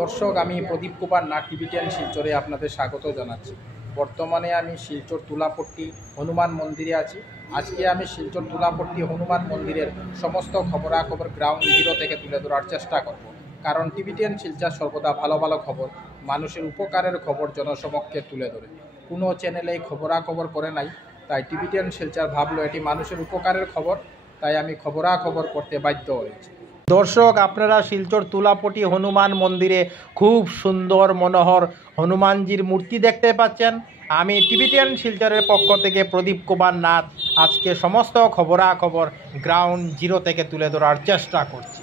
দর্শক, আমি প্রদীপ কুমার নাথ টিভি10 শিলচরে আপনাদের স্বাগত জানাচ্ছি। বর্তমানে আমি শিলচর তুলাপট্টি হনুমান মন্দিরে আছি। আজকে আমি শিলচর তুলাপট্টি হনুমান মন্দিরের সমস্ত খবরাখবর গ্রাউন্ড জিরো থেকে তুলে ধরার চেষ্টা করব, কারণ টিভি10 শিলচর সর্বদা ভালো ভালো খবর, মানুষের উপকারের খবর জনসমক্ষে তুলে ধরে। কোনো চ্যানেলেই খবরাখবর করে নাই, তাই টিভি10 শিলচর ভাবলো এটি মানুষের উপকারের খবর, তাই আমি খবরাখবর করতে বাধ্য হয়েছি। দর্শক, আপনারা শিলচর তুলাপট্টি হনুমান মন্দিরে খুব সুন্দর মনোহর হনুমানজির মূর্তি দেখতে পাচ্ছেন। আমি টিভি10 শিলচরের পক্ষ থেকে প্রদীপ কুমার নাথ আজকে সমস্ত খবরাখবর গ্রাউন্ড জিরো থেকে তুলে ধরার চেষ্টা করছি।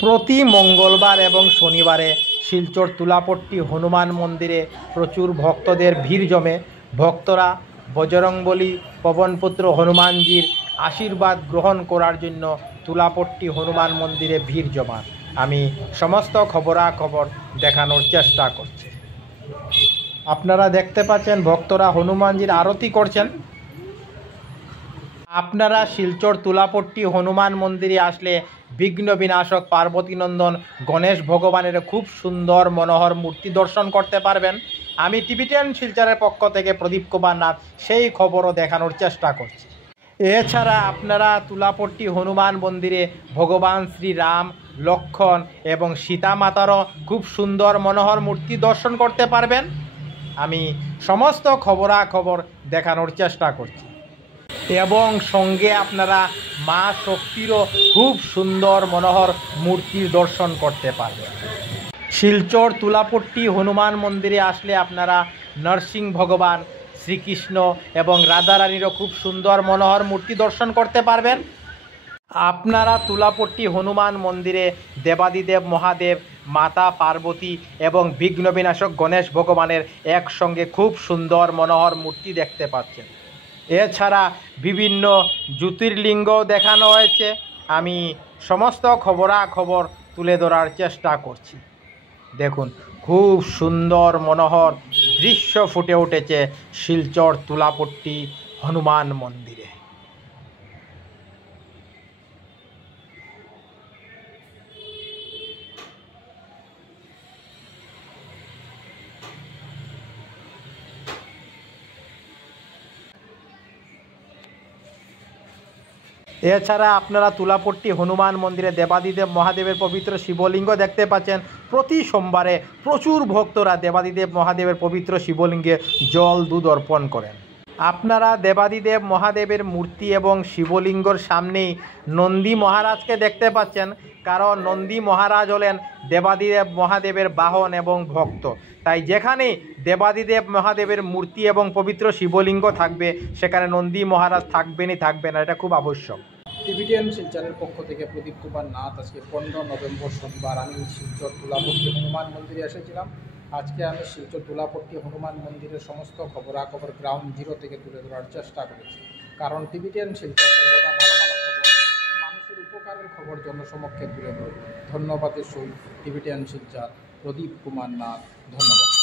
প্রতি মঙ্গলবার এবং শনিবারে শিলচর তুলাপট্টি হনুমান মন্দিরে প্রচুর ভক্তদের ভিড় জমে। ভক্তরা বজরংবলী পবনপুত্র হনুমানজির আশীর্বাদ গ্রহণ করার জন্য তুলাপট্টি হনুমান মন্দিরে ভিড় জমান। আমি সমস্ত খবরাখবর দেখানোর চেষ্টা করছি। আপনারা দেখতে পাচ্ছেন ভক্তরা হনুমানজির আরতি করছেন। আপনারা শিলচর তুলাপট্টি হনুমান মন্দিরে আসলে বিঘ্ন বিনাশক পার্বতীনন্দন গণেশ ভগবানের খুব সুন্দর মনোহর মূর্তি দর্শন করতে পারবেন। আমি টিভি10 শিলচরের পক্ষ থেকে প্রদীপ কুমার নাথ সেই খবরও দেখানোর চেষ্টা করছি। এছাড়া আপনারা তুলাপট্টি হনুমান মন্দিরে ভগবান শ্রীরাম, লক্ষ্মণ এবং সীতা মাতারও খুব সুন্দর মনোহর মূর্তি দর্শন করতে পারবেন। আমি সমস্ত খবরাখবর দেখানোর চেষ্টা করছি এবং সঙ্গে আপনারা মা শক্তিরও খুব সুন্দর মনোহর মূর্তির দর্শন করতে পারবেন। শিলচর তুলাপট্টি হনুমান মন্দিরে আসলে আপনারা নরসিংহ ভগবান, শ্রীকৃষ্ণ এবং রাধারানীরও খুব সুন্দর মনোহর মূর্তি দর্শন করতে পারবেন। আপনারা তুলাপট্টি হনুমান মন্দিরে দেবাদিদেব মহাদেব, মাতা পার্বতী এবং বিঘ্ন বিনাশক গণেশ ভগবানের একসঙ্গে খুব সুন্দর মনোহর মূর্তি দেখতে পাচ্ছেন। এছাড়া বিভিন্ন জ্যোতির্লিঙ্গ দেখানো হয়েছে। আমি সমস্ত খবরাখবর তুলে ধরার চেষ্টা করছি। দেখুন, খুব সুন্দর মনোহর দৃশ্য ফুটে উঠেছে শিলচর তুলাপট্টি হনুমান মন্দিরে। এছাড়া আপনারা তুলাপট্টি হনুমান মন্দিরে দেবাদিদেব মহাদেবের পবিত্র শিবলিঙ্গ দেখতে পাচ্ছেন। প্রতি সোমবারে প্রচুর ভক্তরা দেবাদিদেব মহাদেবের পবিত্র শিবলিঙ্গে জল দুধ অর্পণ করেন। আপনারা দেবাদিদেব মহাদেবের মূর্তি এবং শিবলিঙ্গর সামনেই নন্দী মহারাজকে দেখতে পাচ্ছেন, কারণ নন্দী মহারাজ হলেন দেবাদিদেব মহাদেবের বাহন এবং ভক্ত। তাই যেখানে দেবাদিদেব মহাদেবের মূর্তি এবং পবিত্র শিবলিঙ্গ থাকবে, সেখানে নন্দী মহারাজ থাকবেনই থাকবেন, এটা খুব আবশ্যক। টিভি10 শিলচরের পক্ষ থেকে প্রদীপ কুমার নাথ। আজকে 15 নভেম্বর শনিবার আমি শিলচর তুলাপট্টি হনুমান মন্দিরে এসেছিলাম। আজকে আমি শিলচর তুলাপট্টি হনুমান মন্দিরের সমস্ত খবরাখবর গ্রাউন্ড জিরো থেকে তুলে ধরার চেষ্টা করেছি, কারণ টিভি10 শিলচর সর্বদা ভালো ভালো খবর, মানুষের উপকারের খবর জনসমক্ষে তুলে ধরে। ধন্যবাদের সহিত টিভি10 শিলচর প্রদীপ কুমার নাথ। ধন্যবাদ।